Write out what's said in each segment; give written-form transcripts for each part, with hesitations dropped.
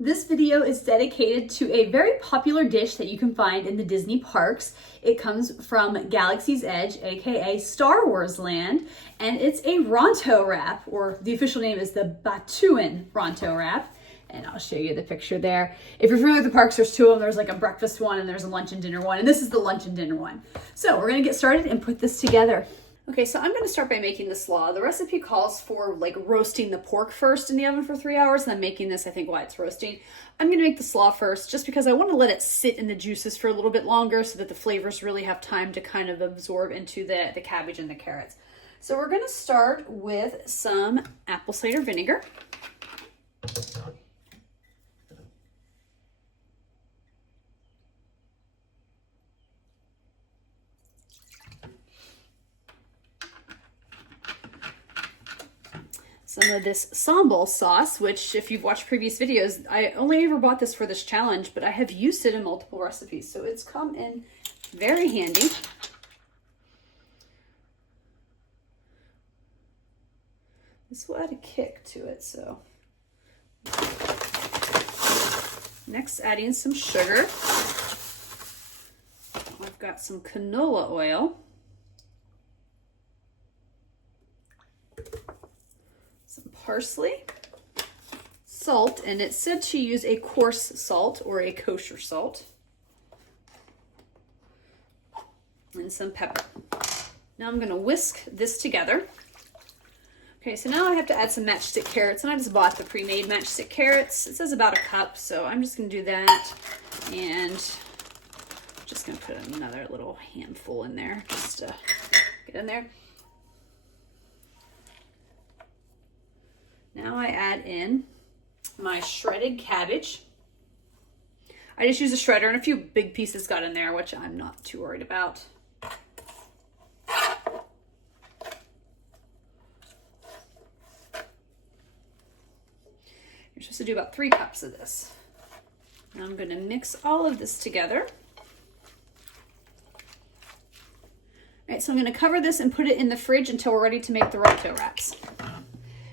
This video is dedicated to a very popular dish that you can find in the Disney parks. It comes from Galaxy's Edge, aka Star Wars Land, and it's a Ronto wrap, or the official name is the Batuuan Ronto wrap. And I'll show you the picture there. If you're familiar with the parks, there's two of them. There's like a breakfast one and there's a lunch and dinner one, and this is the lunch and dinner one. So we're gonna get started and put this together. Okay, so I'm gonna start by making the slaw. The recipe calls for like roasting the pork first in the oven for 3 hours and then making this, I think, while it's roasting. I'm gonna make the slaw first just because I wanna let it sit in the juices for a little bit longer so that the flavors really have time to kind of absorb into the cabbage and the carrots. So we're gonna start with some apple cider vinegar. Some of this sambal sauce, which if you've watched previous videos, I only ever bought this for this challenge, but I have used it in multiple recipes, so it's come in very handy. This will add a kick to it, so. Next, adding some sugar. I've got some canola oil. Parsley, salt, and it said to use a coarse salt or a kosher salt, and some pepper. Now I'm going to whisk this together. Okay, so now I have to add some matchstick carrots, and I just bought the pre-made matchstick carrots. It says about a cup, so I'm just going to do that, and I'm just going to put another little handful in there just to get in there. Now I add in my shredded cabbage. I just use a shredder, and a few big pieces got in there, which I'm not too worried about. You're supposed to do about 3 cups of this. Now I'm going to mix all of this together. All right, so I'm going to cover this and put it in the fridge until we're ready to make the Ronto wraps.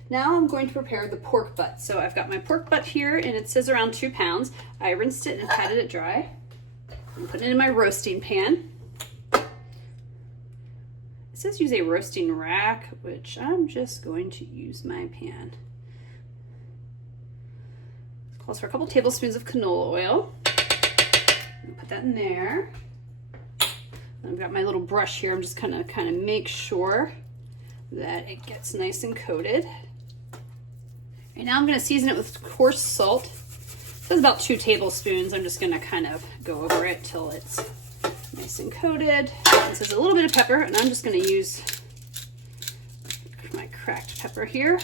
Now I'm going to prepare the pork butt. So I've got my pork butt here, and it says around 2 pounds. I rinsed it and patted it dry. I'm putting it in my roasting pan. It says use a roasting rack, which I'm just going to use my pan. It calls for a couple tablespoons of canola oil. Put that in there. And I've got my little brush here. I'm just kind of make sure that it gets nice and coated. And now I'm going to season it with coarse salt. It says about 2 tablespoons. I'm just going to kind of go over it till it's nice and coated. It says a little bit of pepper, and I'm just going to use my cracked pepper here.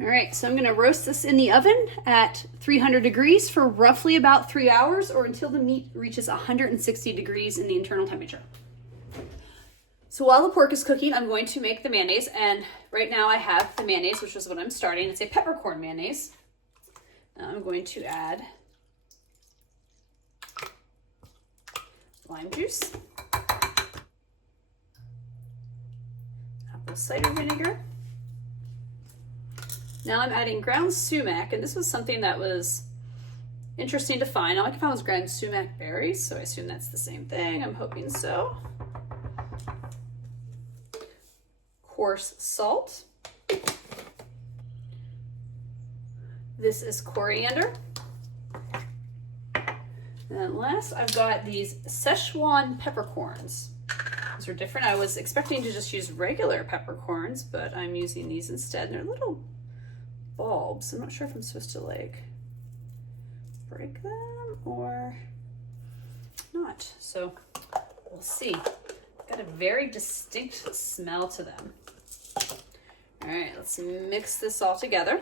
All right, so I'm going to roast this in the oven at 300 degrees for roughly about 3 hours, or until the meat reaches 160 degrees in the internal temperature. So while the pork is cooking, I'm going to make the mayonnaise, and right now I have the mayonnaise, which is what I'm starting. It's a peppercorn mayonnaise. Now I'm going to add lime juice, apple cider vinegar. Now I'm adding ground sumac, and this was something that was interesting to find. All I could find was ground sumac berries, so I assume that's the same thing. I'm hoping so. Coarse salt. This is coriander. And then last, I've got these Szechuan peppercorns. These are different. I was expecting to just use regular peppercorns, but I'm using these instead. And they're little bulbs. I'm not sure if I'm supposed to like break them or not. So we'll see. Got a very distinct smell to them. All right, let's mix this all together.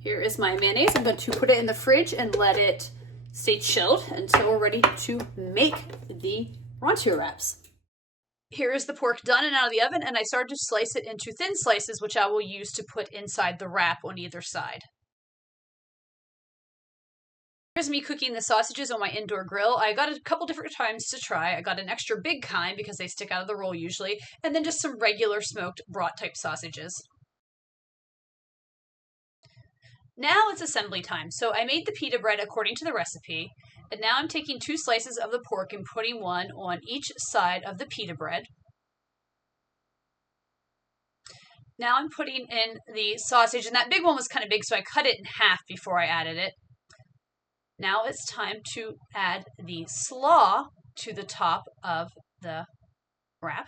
Here is my mayonnaise. I'm going to put it in the fridge and let it stay chilled until we're ready to make the Ronto wraps. Here is the pork done and out of the oven, and I started to slice it into thin slices, which I will use to put inside the wrap on either side. Here's me cooking the sausages on my indoor grill. I got a couple different times to try. I got an extra big kind because they stick out of the roll usually, and then just some regular smoked brat type sausages. Now it's assembly time. So I made the pita bread according to the recipe, and now I'm taking 2 slices of the pork and putting one on each side of the pita bread. Now I'm putting in the sausage, and that big one was kind of big, so I cut it in half before I added it. Now it's time to add the slaw to the top of the wrap.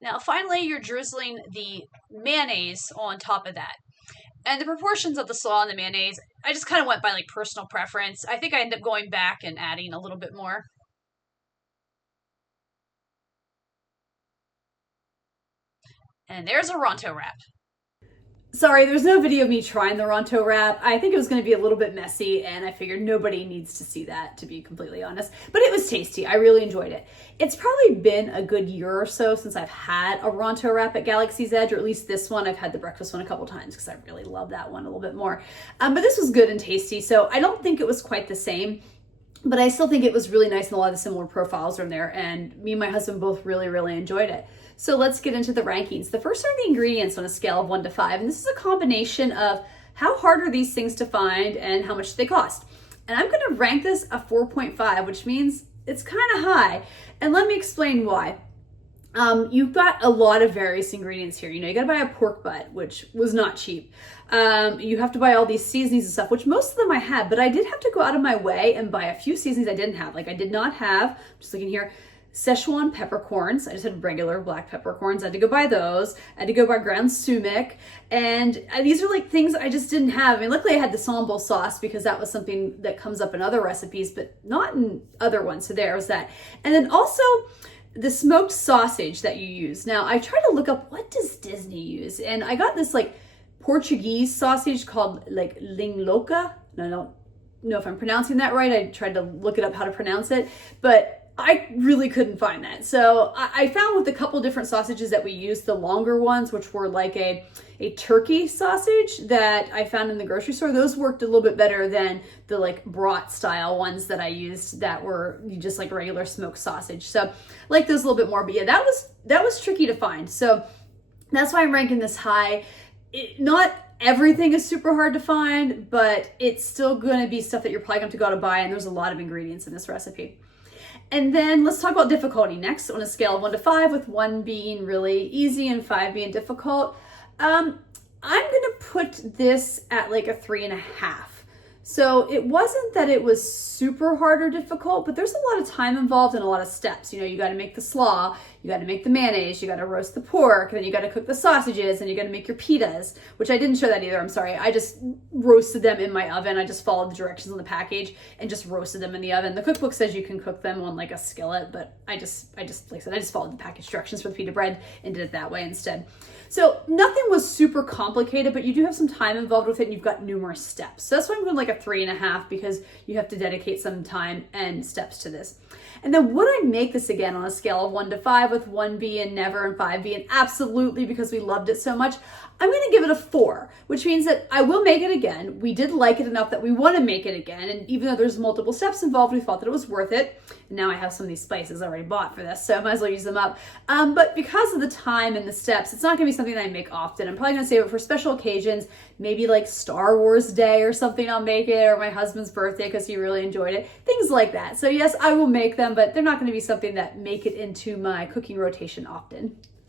Now finally, you're drizzling the mayonnaise on top of that. And the proportions of the slaw and the mayonnaise, I just kind of went by like personal preference. I think I ended up going back and adding a little bit more. And there's a Ronto wrap. Sorry, there's no video of me trying the Ronto wrap. I think it was going to be a little bit messy, and I figured nobody needs to see that, to be completely honest. But it was tasty. I really enjoyed it. It's probably been a good year or so since I've had a Ronto wrap at Galaxy's Edge, or at least this one. I've had the breakfast one a couple times because I really love that one a little bit more. But this was good and tasty, so I don't think it was quite the same. But I still think it was really nice, and a lot of the similar profiles are in there, and me and my husband both really, really enjoyed it. So let's get into the rankings. The first are the ingredients on a scale of 1 to 5, and this is a combination of how hard are these things to find and how much they cost. And I'm gonna rank this a 4.5, which means it's kind of high. And let me explain why. You've got a lot of various ingredients here. You know, you gotta buy a pork butt, which was not cheap. You have to buy all these seasonings and stuff, which most of them I had, but I did have to go out of my way and buy a few seasonings I didn't have. Like I did not have, I'm just looking here, Szechuan peppercorns. I just had regular black peppercorns. I had to go buy those. I had to go buy ground sumac. And these are like things I just didn't have. I mean, luckily I had the sambal sauce because that was something that comes up in other recipes, but not in other ones. So there was that. And then also the smoked sausage that you use. Now I tried to look up what does Disney use? And I got this like Portuguese sausage called like linloca. And I don't know if I'm pronouncing that right. I tried to look it up how to pronounce it, but I really couldn't find that. So I found with a couple different sausages that we used, the longer ones, which were like a turkey sausage that I found in the grocery store, those worked a little bit better than the like brat style ones that I used that were just like regular smoked sausage. So I like those a little bit more, but yeah, that was tricky to find. So that's why I'm ranking this high. Not everything is super hard to find, but it's still gonna be stuff that you're probably going to go out and buy, and there's a lot of ingredients in this recipe. And then let's talk about difficulty next on a scale of 1 to 5, with 1 being really easy and 5 being difficult. I'm gonna put this at like a 3.5. So it wasn't that it was super hard or difficult, but there's a lot of time involved and a lot of steps. You know, you got to make the slaw, you got to make the mayonnaise, you got to roast the pork, then you got to cook the sausages, and you got to make your pitas, which I didn't show that either. I'm sorry. I just roasted them in my oven. I just followed the directions on the package and just roasted them in the oven. The cookbook says you can cook them on like a skillet, but I just like I said, I just followed the package directions for the pita bread and did it that way instead. So nothing was super complicated, but you do have some time involved with it, and you've got numerous steps. So that's why I'm going like a 3.5, because you have to dedicate some time and steps to this. And then would I make this again on a scale of 1 to 5, with 1 being never and 5 being absolutely because we loved it so much? I'm going to give it a 4, which means that I will make it again. We did like it enough that we want to make it again. And even though there's multiple steps involved, we thought that it was worth it. And now I have some of these spices already bought for this, so I might as well use them up. But because of the time and the steps, it's not going to be something that I make often. I'm probably going to save it for special occasions, maybe like Star Wars Day or something. I'll make it, or my husband's birthday because he really enjoyed it. Things like that. So yes, I will make them, but they're not going to be something that make it into my cooking rotation often.